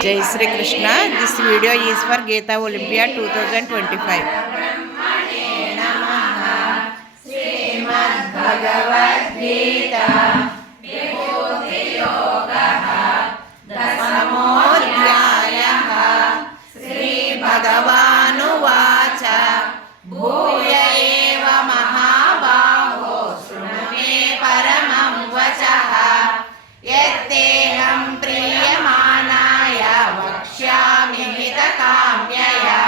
Jai Sri Krishna. This video is for Geeta Olympia 2025. Bhagavad Gita Vibhuti Yogaha Dasamodhyayaha Sri Bhagavanu Vacha Bhuya eva Mahabaho Shrunu me paramam vachaha Yatteham priyamanaya Vakshyami hitakamyaya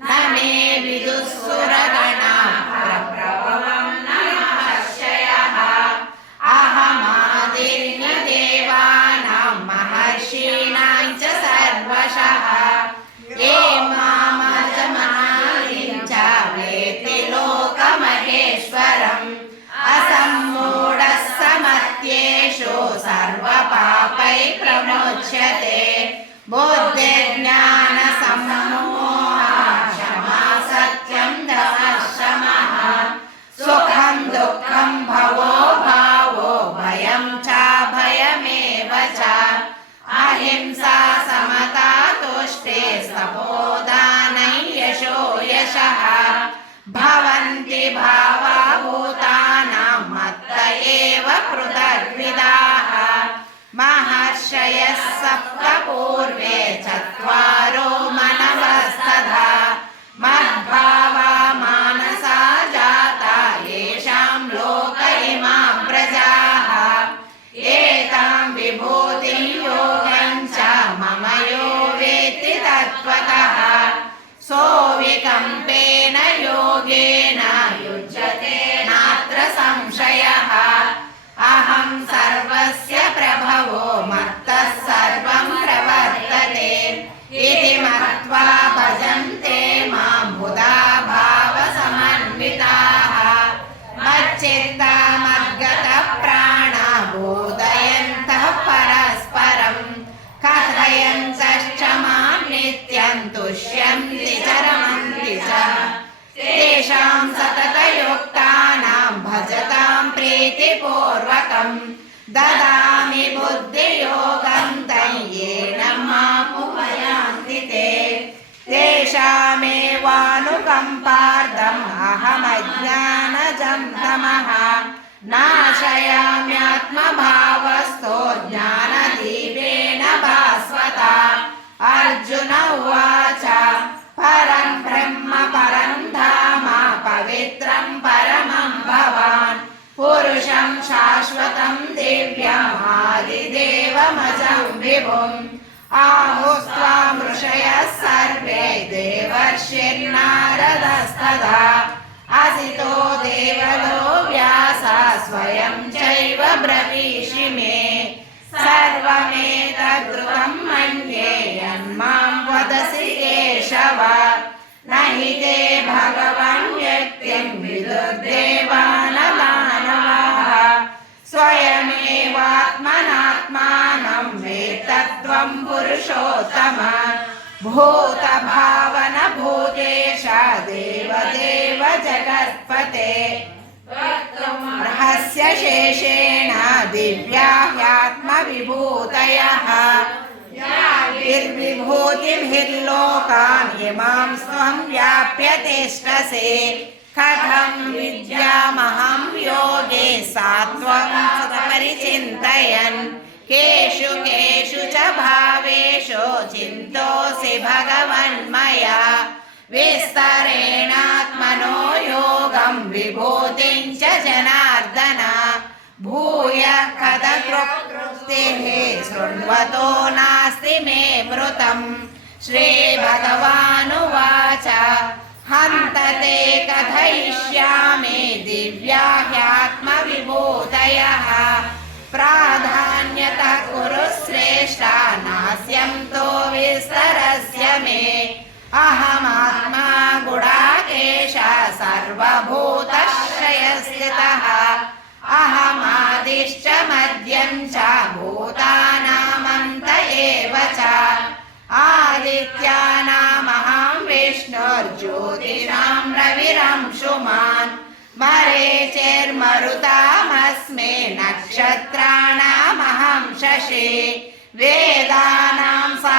Na me vidusuragana Prapravavam Namahasyayaha Ahamadirnya devanam Maharshinaam cha sarvashaha Ye mamajamanalincha Veti lokamaheshwaram Asammudas samatyeshu Sarvapapai pramochyate Buddhijnana sammoha Shama satyam dhamashamaha Sukham dukkham bhavo bhavo Bhayam cha bhayameva cha Ahimsa samata tushti Tapodhanai yasho yashaha Bhavanti bhava bhutanam matta eva pruthagvidaha Maharshayas sapta purve chatvaro manavastadha Madbhava manasa jata yesham loka imam prajaha Etam vibhutim yogancha mama yo veti tattvataha So vikampena yogena yujyate natra samshayaha Aham sarvasya prabhavo mattas sarvam pravartate Iti matva bhajante mam buddha bhava samanvitaha Macchitta madgata prana bodhayantah parasparam Kathayantascha mam nityam tushyanti charamanti cha Tesham satata yuktanam bhajatam priti purvakam Dadami buddhi yogam tayyena mamupayanti te Teshamevanukampardam aham ajnanajam tamaha Nashayamyatma bhavasto jnanadipena bhasvata Arjuna uvacha Param brahma param dhama pavitram paramam bhavan Purusham shashvatam divyam adidevam vibhum Ahustvam rushayas sarve devarshirnaradastada Asito devalo vyasa swayam chaiva bravishi me Sarvametadrutam manye yanmam vadasi keshava Nahi te bhagavan vyaktim vidurdevanamanaha Swayamevatmanatmanam vetatvam purushottama Bhuta bhavana bhutesha deva deva jagatpate Rahasya sheshena divyahyatma vibhutayaha Virvibhutim hirlokan imam swam vyapya teshtase Katham vidyamaham yoge sattvam saparichintayan Keshu keshu cha bhaveshu chintosi bhagavan maya Vistarenatmano yogam vibhutim cha janardana Bhuya kada kruptehe srunvato nasti me mrutam Shri Bhagavanu vacha Hantate kathayishyami divyahyatma vibhutayaha Pradhanyata kuru sreshta nasyam to vistarasya me Aham atma gudakesha sarva bhutashayasthitaha Aham adishcha madhyam cha bhutanamanta eva cha Adityanam aham vishnur jyotiram raviram shuman मरीचिर्मरुतामस्मि नक्षत्राणामहं Shashi वेदानां सा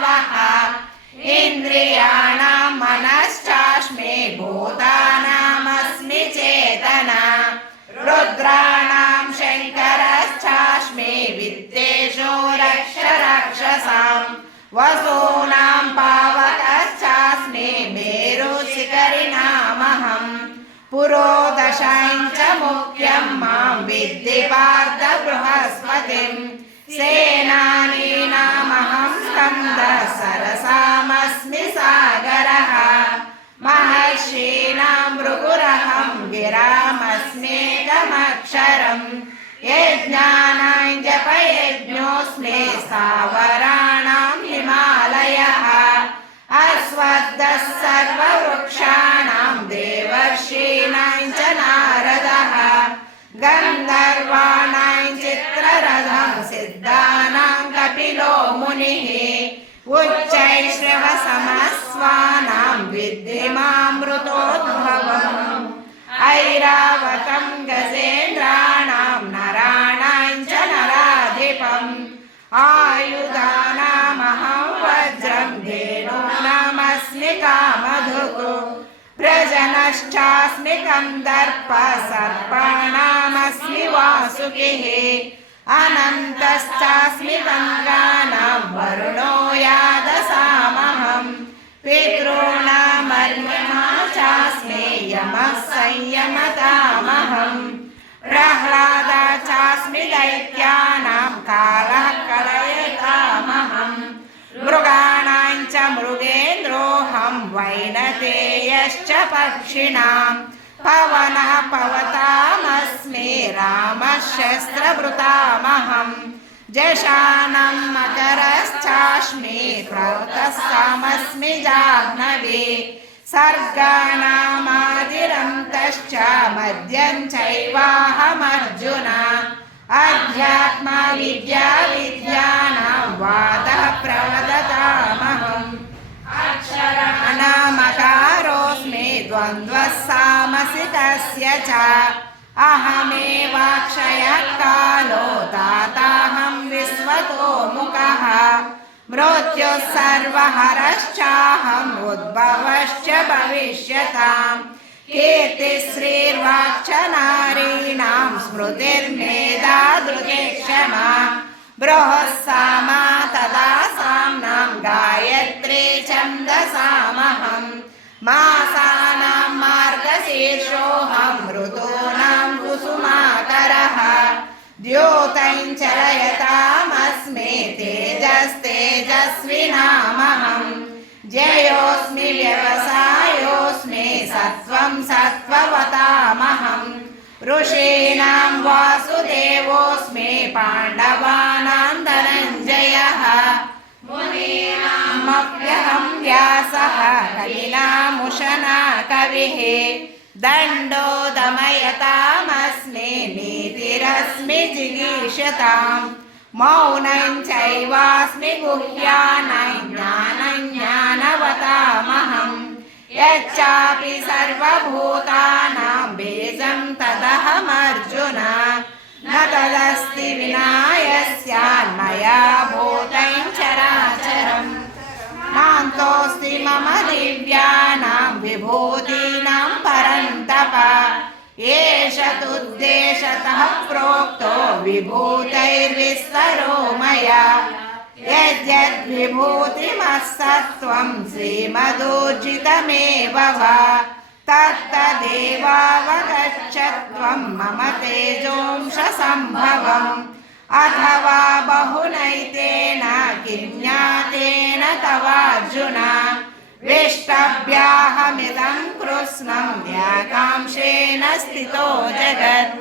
वासवः इन्द्रियाणां मनश्चास्मि भूतानामस्मि चेतना रुद्राणां शङ्करश्चास्मि वित्तेषु रक्षसाम् वसूनां पावकश्चास्मि मेरुशिखरिणामहं पुरोदशां च मुख्यं मां विद्धि पार्थ बृहस्पतिं सेनानीनामहं स्कन्दः सरसामस्मि सागरः महर्षीणां भृगुरहं गिरामस्म्येकमक्षरम् यज्ञानां जपयज्ञोऽस्मि स्थावराणां हिमालयः अश्वत्थः सर्ववृक्षाणां देवर्षीणां च नारदः गन्धर्वाणां चित्ररथं सिद्धानां कपिलो मुनिः उच्चैश्रवसमस्वानां विद्धि मामृतोद्भवम् ऐरावतं गजेन्द्राणां नराणां च नराधिपम् आयुधानामहं वज्रं धेनूनामस्मि कामधुक् प्रजनश्चास्मि कन्दर्पः सर्पाणामस्मि वासुकिः अनन्तश्चास्मि गङ्गानां वरुणो यादसामहं पितॄणामर्यमा चास्मि यमः संयमतामहं प्रह्लादा चास्मि दैत्यानां कालः कलयतामहं मृगाणां च मृगेन्द्रोऽहं वैनतेयश्च पक्षिणां पवनः पवतामस्मि रामः शस्त्रभृतामहं जशानं मकरश्चास्मि प्रवतस्सामस्मि जाह्नवी सर्गाणामादिरन्तश्च मध्यं चैवाहमर्जुन अध्यात्मविद्यानां वादः प्रवदतामहम् अनामकारोऽस्मि द्वन्द्वः सामसि तस्य च अहमेवाक्षयः कालो दाताहं विश्वतो मुखः मृत्युः सर्वहरश्चाहम् उद्भवश्च भविष्यताम् कीर्तिश्रीर्वाक्च नारीणां स्मृतिर्मेधा धृतिः क्षमा बृहत्सामा तदा साम्नां गायत्री छन्दसामहं मासानां मार्गशीर्षोऽहं ऋतूनां कुसुमाकरः द्योतं चरयतामस्मि तेजस्तेजस्विनामहं जयोऽस्मि व्यवसायोऽस्मि सत्त्वं सत्त्ववतामहं ऋषीणां वासुदेवोऽस्मि पाण्डवानां धनञ्जयः मुनीनामप्यहं व्यासः कलिनामुशना कविः दण्डो दमयतामस्मि नीतिरस्मि जिगीषताम् मौनं चैवास्मि गुह्यानां ज्ञानं ज्ञानवतामहम् यच्चापि सर्वभूतानां बीजं तदहमर्जुन न तदस्ति विना यस्यान्मया भूतं चराचरम् नान्तोऽस्ति मम दिव्यानां विभूतीनां परन्तप एष तुद्देशतः प्रोक्तो विभूतैर्विस्तरो मया यद्यद्विभूतिमस्सत्त्वं श्रीमदूर्जितमेव वा तत्तदेवावगच्छत्वं मम तेजोंशसम्भवम् अथवा बहुनैतेन किं ज्ञातेन तवार्जुन वेष्टव्याहमिदं कृत्स्नं न्याकांशेन स्थितो जगत्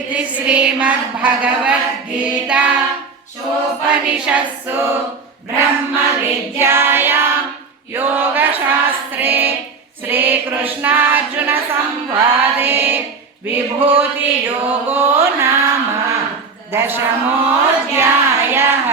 इति श्रीमद्भगवद्गीता उपनिषत्सु ब्रह्मविद्यायां योगशास्त्रे श्रीकृष्णार्जुन संवादे विभूतियोगो नाम 10मोऽध्यायः।